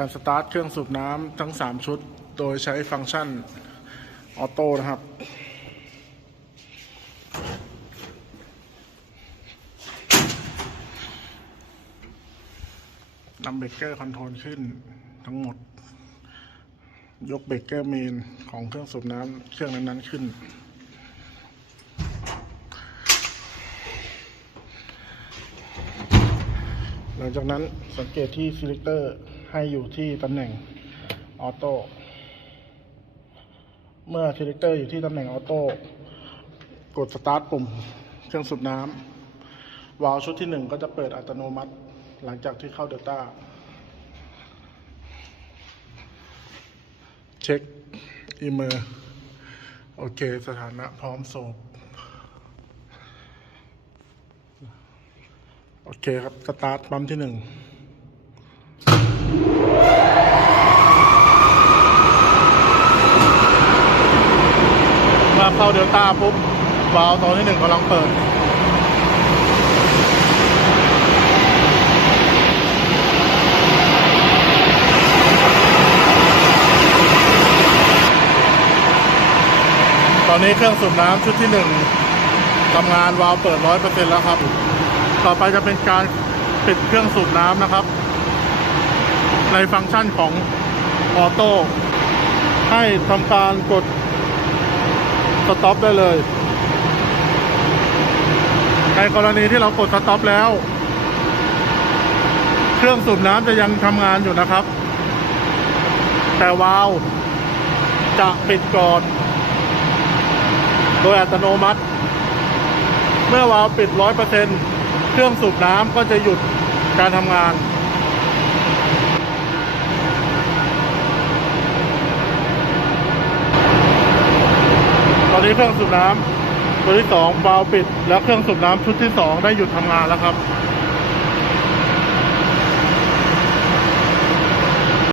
การสตาร์ทเครื่องสูบน้ำทั้ง 3 ชุด โดยใช้ฟังก์ชันออโต้นะครับ นำเบรกเกอร์คอนโทรลขึ้นทั้งหมด ยกเบรกเกอร์เมนของเครื่องสูบน้ำเครื่องนั้น ๆ ขึ้น หลังจากนั้นสังเกตที่ selector ให้อยู่ที่ตำแหน่งออโต้เมื่อ selector อยู่ที่ตำแหน่งออโต้กดสตาร์ทปุ่มเครื่องสูบน้ำวาล์วชุดที่หนึ่งก็จะเปิดอัตโนมัติหลังจากที่เข้า Delta เช็คอีเมอร์โอเค สถานะพร้อมส่งโอเคครับ สตาร์ทปั๊มที่หนึ่ง เมื่อเข้าเดลต้าปุ๊บวาล์วตัวที่หนึ่งกำลังเปิดตอนนี้เครื่องสูบน้ำชุดที่หนึ่งทำงานวาล์วเปิดร้อยเปอร์เซ็นต์แล้วครับ ต่อไปจะเป็นการปิดเครื่องสูบน้ำนะครับ ในฟังก์ชันของออโต้ให้ทำการกด สต็อปได้เลย ในกรณีที่เรากดสต็อปแล้ว เครื่องสูบน้ำจะยังทำงานอยู่นะครับ แต่วาล์วจะปิดก่อน โดยอัตโนมัติ เมื่อวาล์วปิด100%เครื่องสูบน้ำก็จะหยุดการทำงาน นี้เครื่องสูบน้ำตัวที่2วาล์วปิด แล้วเครื่องสูบน้ำชุดที่ 2 ได้หยุดทำงานแล้วครับ